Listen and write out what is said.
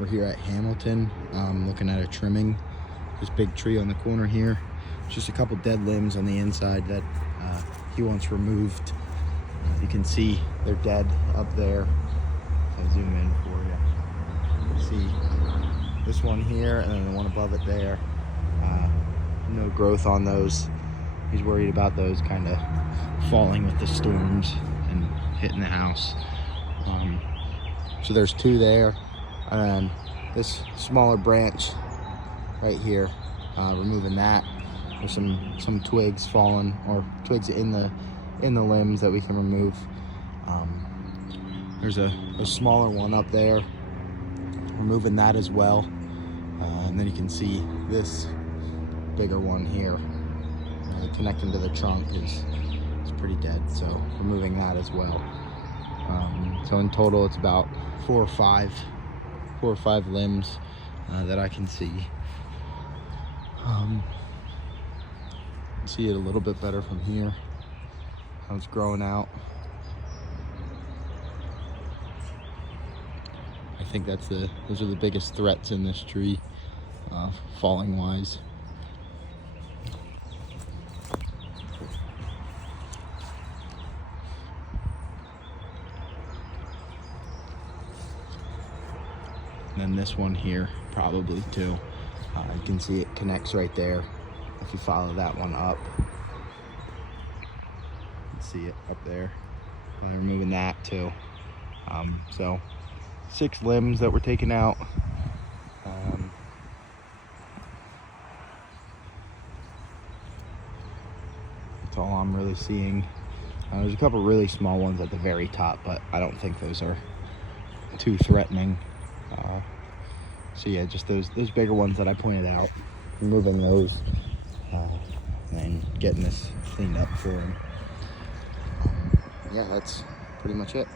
We're here at Hamilton, looking at a trimming. This big tree on the corner here. Just a couple dead limbs on the inside that he wants removed. You can see they're dead up there. I'll zoom in for you. You can see this one here and then the one above it there. No growth on those. He's worried about those kind of falling with the storms and hitting the house. So there's two there, and then this smaller branch right here, removing that. There's some twigs fallen, or twigs in the limbs that we can remove. There's a smaller one up there, removing that as well. And then you can see this bigger one here, connecting to the trunk is pretty dead, so removing that as well. So in total it's about four or five limbs that I can see. See it a little bit better from here, how it's growing out. I think those are the biggest threats in this tree, falling wise. And then this one here, probably too. You can see it connects right there. If you follow that one up, you can see it up there. Removing that too. So 6 limbs that were taken out. That's all I'm really seeing. There's a couple really small ones at the very top, but I don't think those are too threatening. So yeah, just those bigger ones that I pointed out, removing those, and getting this cleaned up for him. Yeah, that's pretty much it.